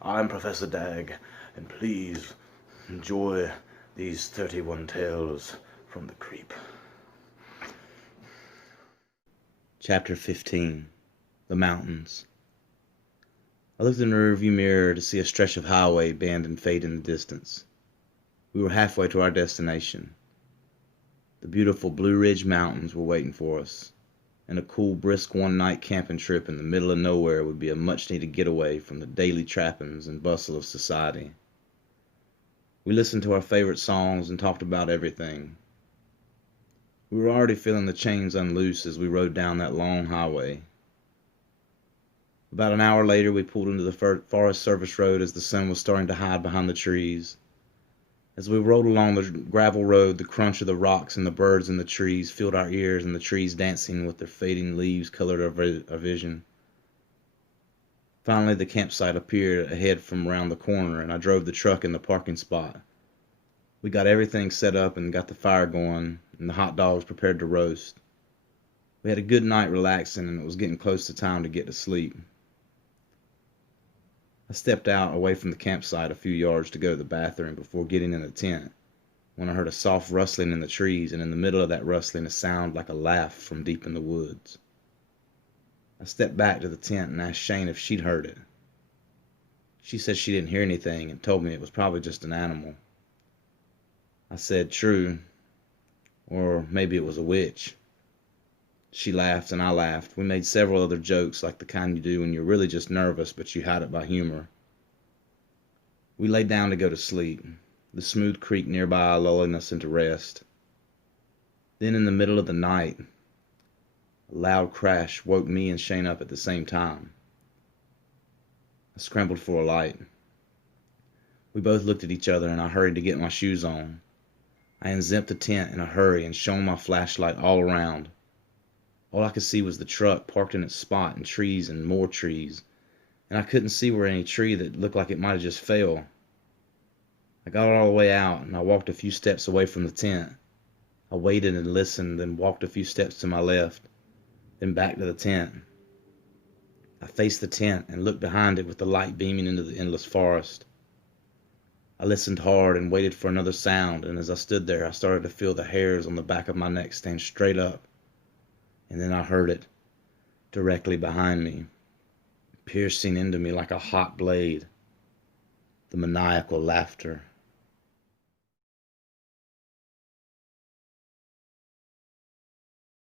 I'm Professor Dag, and please enjoy these 31 tales from the creep. Chapter 15. The Mountains. I looked in the rearview mirror to see a stretch of highway bend and fade in the distance. We were halfway to our destination. The beautiful Blue Ridge Mountains were waiting for us, and a cool, brisk one-night camping trip in the middle of nowhere would be a much-needed getaway from the daily trappings and bustle of society. We listened to our favorite songs and talked about everything. We were already feeling the chains unloose as we rode down that long highway. About an hour later, we pulled into the Forest Service Road as the sun was starting to hide behind the trees. As we rode along the gravel road, the crunch of the rocks and the birds in the trees filled our ears, and the trees dancing with their fading leaves colored our vision. Finally, the campsite appeared ahead from around the corner, and I drove the truck in the parking spot. We got everything set up and got the fire going, and the hot dogs prepared to roast. We had a good night relaxing, and it was getting close to time to get to sleep. I stepped out away from the campsite a few yards to go to the bathroom before getting in the tent, when I heard a soft rustling in the trees, and in the middle of that rustling a sound like a laugh from deep in the woods. I stepped back to the tent and asked Shane if she'd heard it. She said she didn't hear anything and told me it was probably just an animal. I said, true, or maybe it was a witch. She laughed and I laughed. We made several other jokes like the kind you do when you're really just nervous but you hide it by humor. We lay down to go to sleep, the smooth creek nearby lulling us into rest. Then in the middle of the night, a loud crash woke me and Shane up at the same time. I scrambled for a light. We both looked at each other and I hurried to get my shoes on. I unzipped the tent in a hurry and shone my flashlight all around. All I could see was the truck parked in its spot and trees and more trees, and I couldn't see where any tree that looked like it might have just fell. I got all the way out and I walked a few steps away from the tent. I waited and listened, then walked a few steps to my left, then back to the tent. I faced the tent and looked behind it with the light beaming into the endless forest. I listened hard and waited for another sound, and as I stood there I started to feel the hairs on the back of my neck stand straight up. And then I heard it, directly behind me, piercing into me like a hot blade, the maniacal laughter